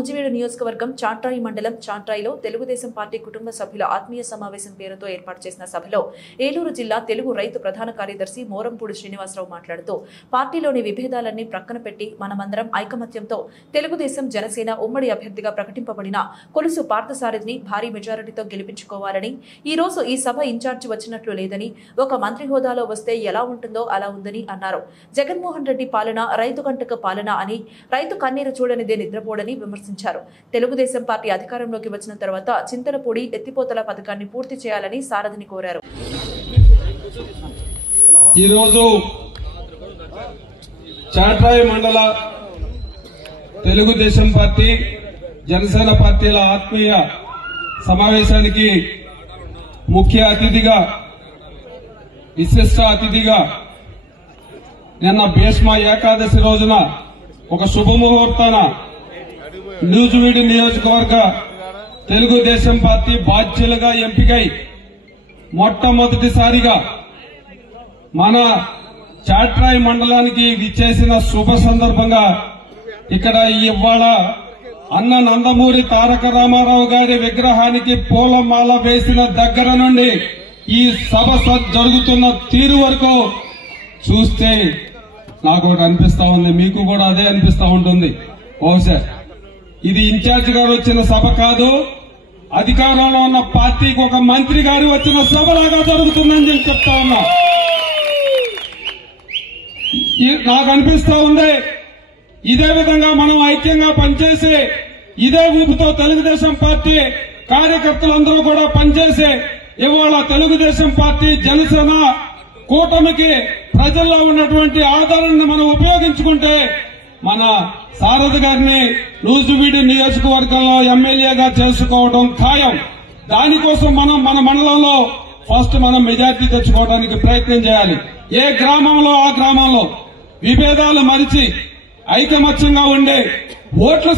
నూజివీడు నియోజకవర్గం చాట్రాయి మండలం చాట్రాయిలో తెలుగుదేశం పార్టీ కుటుంబ సభ్యుల ఆత్మీయ సమావేశం పేరుతో ఏర్పాటు చేసిన సభలో ఏలూరు జిల్లా తెలుగు రైతు ప్రధాన కార్యదర్శి మోరంపూడి శ్రీనివాసరావు మాట్లాడుతూ పార్టీలోని విభేదాలన్నీ ప్రక్కన పెట్టి మనమందరం ఐకమత్యంతో తెలుగుదేశం జనసేన ఉమ్మడి అభ్యర్థిగా ప్రకటింపబడిన కొలుసు పార్థసారథిని భారీ మెజారిటీతో గెలిపించుకోవాలని ఈ రోజు ఈ సభ ఇన్ఛార్జి వచ్చినట్లు లేదని ఒక మంత్రి హోదాలో వస్తే ఎలా ఉంటుందో అలా ఉందని అన్నారు. జగన్మోహన్ రెడ్డి పాలన రైతు కంటక పాలన అని రైతు కన్నీరు చూడనిదే నిద్రపోడని విమర్శించారు. తెలుగుదేశం పార్టీ అధికారంలోకి వచ్చిన తర్వాత చింతలపూడి ఎత్తిపోతల పథకాన్ని పూర్తి చేయాలని సారథిని కోరారు. ఈరోజు చాట్రాయి మండల తెలుగుదేశం పార్టీ జనసేన పార్టీల ఆత్మీయ సమావేశానికి ముఖ్య అతిథిగా విశిష్ట అతిథిగా నిన్న భీష్మ ఏకాదశి రోజున ఒక శుభముహూర్తాన నూజివీడు నియోజకవర్గ తెలుగుదేశం పార్టీ బాధ్యులుగా ఎంపికై మొట్టమొదటిసారిగా మన చాట్రాయి మండలానికి విచ్చేసిన శుభ సందర్భంగా ఇక్కడ ఇవాళ అన్న నందమూరి తారక రామారావు గారి విగ్రహానికి పూలమాల వేసిన దగ్గర నుండి ఈ సభ జరుగుతున్న తీరు వరకు చూస్తే నాకు ఒకటి అనిపిస్తా ఉంది, మీకు కూడా అదే అనిపిస్తా ఉంటుంది. బహుశా ఇది ఇన్ఛార్జ్ గారు వచ్చిన సభ కాదు, అధికారంలో ఉన్న పార్టీకి ఒక మంత్రి గారు వచ్చిన సభలాగా జరుగుతుందని నేను చెప్తా ఉన్నా. నాకు అనిపిస్తా ఉంది ఇదే విధంగా మనం ఐక్యంగా పనిచేసి ఇదే ఊపుతో తెలుగుదేశం పార్టీ కార్యకర్తలందరూ కూడా పనిచేసి ఇవాళ తెలుగుదేశం పార్టీ జనసేన కూటమికి ప్రజల్లో ఉన్నటువంటి ఆదరణను మనం ఉపయోగించుకుంటే మన సారథి గారిని నూజివీడు నియోజకవర్గంలో ఎమ్మెల్యేగా చేసుకోవడం ఖాయం. దానికోసం మనం మన మండలంలో ఫస్ట్ మనం మెజార్టీ తెచ్చుకోవడానికి ప్రయత్నం చేయాలి. ఏ గ్రామంలో ఆ గ్రామంలో విభేదాలు మరిచి ఐకమత్యంగా ఉండే ఓట్లు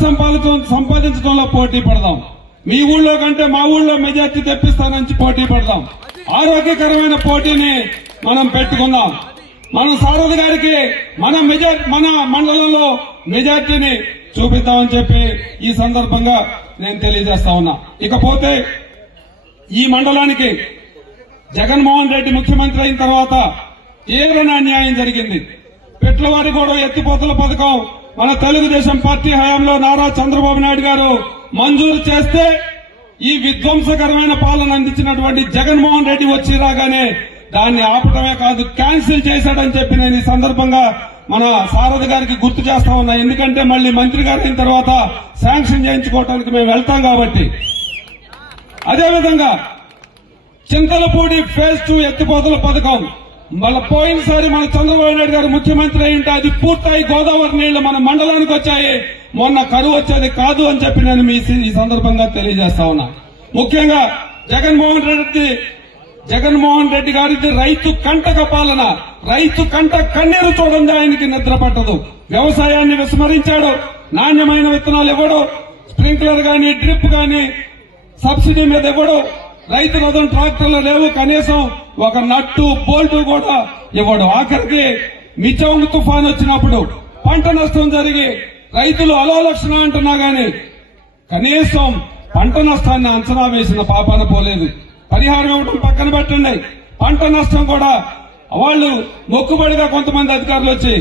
సంపాదించడంలో పోటీ పడదాం. మీ ఊళ్ళో కంటే మా ఊళ్ళో మెజార్టీ తెప్పిస్తానని పోటీ పడదాం. ఆరోగ్యకరమైన పోటీని మనం పెట్టుకుందాం. మన సారథి గారికి మన మండలంలో మెజార్టీని చూపిద్దామని చెప్పి ఈ సందర్భంగా నేను తెలియజేస్తా ఉన్నా. ఇకపోతే ఈ మండలానికి జగన్మోహన్ రెడ్డి ముఖ్యమంత్రి అయిన తర్వాత తీవ్రమైన అన్యాయం జరిగింది. పెట్లవారిగూడెం ఎత్తిపోతల పథకం మన తెలుగుదేశం పార్టీ హయాంలో నారా చంద్రబాబు నాయుడు గారు మంజూరు చేస్తే ఈ విధ్వంసకరమైన పాలన అందించినటువంటి జగన్మోహన్ రెడ్డి వచ్చి రాగానే దాన్ని ఆపటమే కాదు క్యాన్సిల్ చేశాడని చెప్పి నేను ఈ సందర్భంగా మన సారథి గారికి గుర్తు చేస్తా ఉన్నా. ఎందుకంటే మళ్లీ మంత్రి గారు అయిన తర్వాత శాంక్షన్ చేయించుకోవడానికి మేము వెళ్తాం కాబట్టి. అదేవిధంగా చింతలపూడి ఫేజ్ 2 ఎత్తిపోతల పథకం మళ్ళీ పోయినసారి మన చంద్రబాబు నాయుడు గారు ముఖ్యమంత్రి అయి ఉంటే అది పూర్తయి గోదావరి నీళ్లు మన మండలానికి వచ్చాయి, మొన్న కరువు వచ్చేది కాదు అని చెప్పి నేను ఈ సందర్భంగా తెలియజేస్తా ఉన్నా. ముఖ్యంగా జగన్మోహన్ రెడ్డి గారిది రైతు కంటక పాలన, రైతు కంట కన్నీరు చూడండి, ఆయనకి నిద్ర పట్టదు. వ్యవసాయాన్ని విస్మరించాడు, నాణ్యమైన విత్తనాలు ఇవ్వడు, స్ప్రింక్లర్ గాని డ్రిప్ గాని సబ్సిడీ మీద ఇవ్వడు, రైతు రథం ట్రాక్టర్లు లేవు, కనీసం ఒక నట్టు బోల్టు కూడా ఇవ్వడు. ఆఖరికి మిచౌంగ్ తుఫాన్ వచ్చినప్పుడు పంట నష్టం జరిగి రైతులు అలోలక్షణ అంటున్నా గాని కనీసం పంట నష్టాన్ని అంచనా వేసిన పాపాన పోలేదు. పరిహారం ఇవ్వడం పక్కన పెట్టండి, పంట నష్టం కూడా వాళ్ళు మొక్కుబడిగా కొంతమంది అధికారులు వచ్చి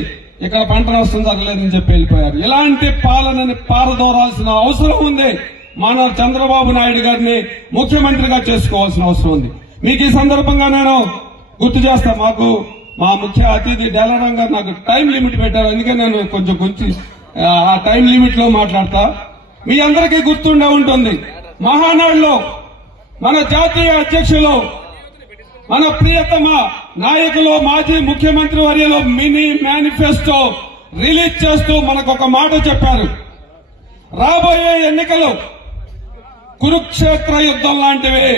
ఇక్కడ పంట నష్టం జరగలేదని చెప్పి వెళ్ళిపోయారు. ఇలాంటి పాలనని పారదోరాల్సిన అవసరం ఉంది. మన చంద్రబాబు నాయుడు గారిని ముఖ్యమంత్రిగా చేసుకోవాల్సిన అవసరం ఉంది. మీకు ఈ సందర్భంగా నేను గుర్తు చేస్తా, మాకు మా ముఖ్య అతిథి డేలరాం గారు నాకు టైం లిమిట్ పెట్టారు, అందుకే నేను కొంచెం ఆ టైం లిమిట్ లో మాట్లాడతా. మీ అందరికీ గుర్తుండే ఉంటుంది, మహానాడులో మన జాతీయ అధ్యక్షులు మన ప్రియతమ నాయకులు మాజీ ముఖ్యమంత్రి వర్యులు మినీ మేనిఫెస్టో రిలీజ్ చేస్తూ మనకు ఒక మాట చెప్పారు. రాబోయే ఎన్నికలు కురుక్షేత్ర యుద్ధం లాంటివి,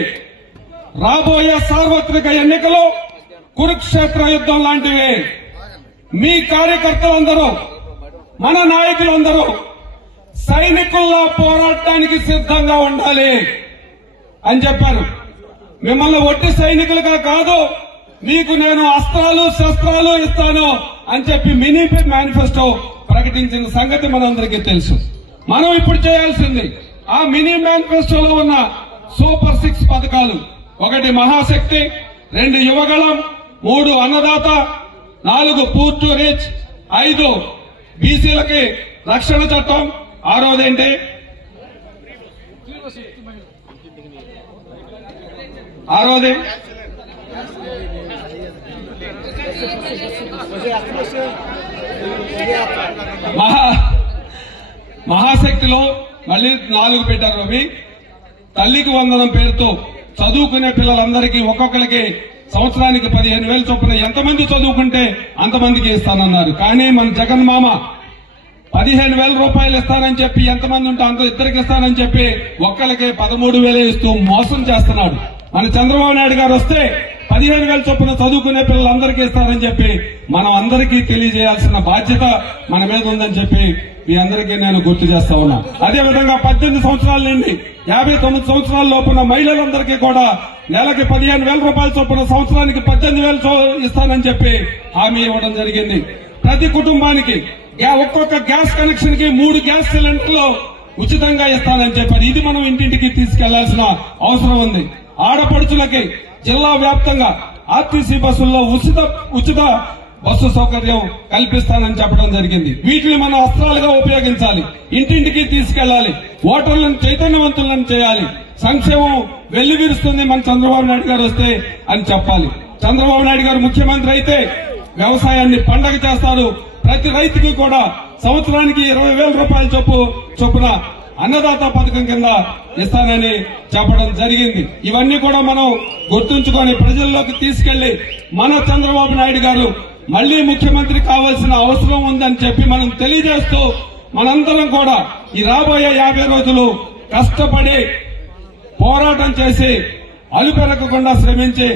రాబోయే సార్వత్రిక ఎన్నికలు కురుక్షేత్ర యుద్ధం లాంటివి. మీ కార్యకర్తలందరూ మన నాయకులందరూ సైనికుల్లో పోరాడటానికి సిద్ధంగా ఉండాలి అని చెప్పారు. మిమ్మల్ని ఒట్టి సైనికులుగా కాదు, మీకు నేను అస్త్రాలు శస్త్రాలు ఇస్తాను అని చెప్పి మినీ మేనిఫెస్టో ప్రకటించిన సంగతి మనందరికీ తెలుసు. మనం ఇప్పుడు చేయాల్సింది ఆ మినీ మేనిఫెస్టోలో ఉన్న సూపర్ 6 పథకాలు. 1 మహాశక్తి, 2 యువగళం, 3 అన్నదాత, 4 పూర్ టు రిచ్, 5 బీసీలకి రక్షణ చట్టం, 6వదేంటి 6వది మహాశక్తిలో మళ్ళీ 4 పెట్టారు. అవి తల్లికి వందనం పేరుతో చదువుకునే పిల్లలందరికీ ఒక్కొక్కరికి సంవత్సరానికి 15,000 చొప్పున ఎంతమంది చదువుకుంటే అంతమందికి ఇస్తానన్నారు. కానీ మన జగన్ మామ 15,000 రూపాయలు ఇస్తానని చెప్పి ఎంతమంది ఉంటే అంత ఇద్దరికి ఇస్తానని చెప్పి ఒక్కరికి 13,000 ఇస్తూ మోసం చేస్తున్నాడు. మన చంద్రబాబు నాయుడు గారు వస్తే 15,000 చొప్పున చదువుకునే పిల్లలందరికీ ఇస్తారని చెప్పి మనం అందరికీ తెలియజేయాల్సిన బాధ్యత మన మీద ఉందని చెప్పి మీ అందరికీ నేను గుర్తు చేస్తా ఉన్నా. అదేవిధంగా 18 సంవత్సరాల నుండి 59 సంవత్సరాల లోపున మహిళలందరికీ కూడా నెలకి 15,000 రూపాయల చొప్పున సంవత్సరానికి 18,000 ఇస్తానని చెప్పి హామీ ఇవ్వడం జరిగింది. ప్రతి కుటుంబానికి ఒక్కొక్క గ్యాస్ కనెక్షన్ కి 3 గ్యాస్ సిలిండర్లు ఉచితంగా ఇస్తానని చెప్పారు. ఇది మనం ఇంటింటికి తీసుకెళ్లాల్సిన అవసరం ఉంది. ఆడపడుచులకి జిల్లా వ్యాప్తంగా ఆర్టీసీ బస్సుల్లో ఉచిత బస్సు సౌకర్యం కల్పిస్తానని చెప్పడం జరిగింది. వీటిని మనం అస్త్రాలుగా ఉపయోగించాలి, ఇంటింటికి తీసుకెళ్లాలి, ఓటర్లను చైతన్యవంతులను చేయాలి. సంక్షేమం వెల్లివిరుస్తుంది మన చంద్రబాబు నాయుడు గారు వస్తే అని చెప్పాలి. చంద్రబాబు నాయుడు గారు ముఖ్యమంత్రి అయితే వ్యవసాయాన్ని పండగ చేస్తారు. ప్రతి రైతుకి కూడా సంవత్సరానికి 20,000 రూపాయల చొప్పున అన్నదాత పథకం కింద ఇస్తానని చెప్పడం జరిగింది. ఇవన్నీ కూడా మనం గుర్తుంచుకొని ప్రజల్లోకి తీసుకెళ్లి మన చంద్రబాబు నాయుడు గారు మళ్లీ ముఖ్యమంత్రి కావాల్సిన అవసరం ఉందని చెప్పి మనం తెలియజేస్తూ మనందరం కూడా ఈ రాబోయే 50 రోజులు కష్టపడి పోరాటం చేసి అలుపెరగకుండా శ్రమించి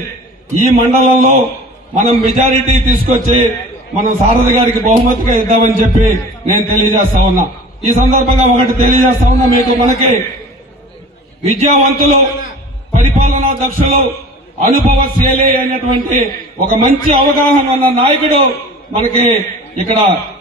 ఈ మండలంలో మనం మెజారిటీ తీసుకొచ్చి మనం సారథి గారికి బహుమతిగా ఇద్దామని చెప్పి నేను తెలియజేస్తా ఉన్నా. ఈ సందర్భంగా ఒకటి తెలియజేస్తా ఉన్నా మీకు, మనకి విద్యావంతులు, పరిపాలనా దక్షులు, అనుభవశీలి అయినటువంటి ఒక మంచి అవగాహన ఉన్న నాయకుడు మనకి ఇక్కడ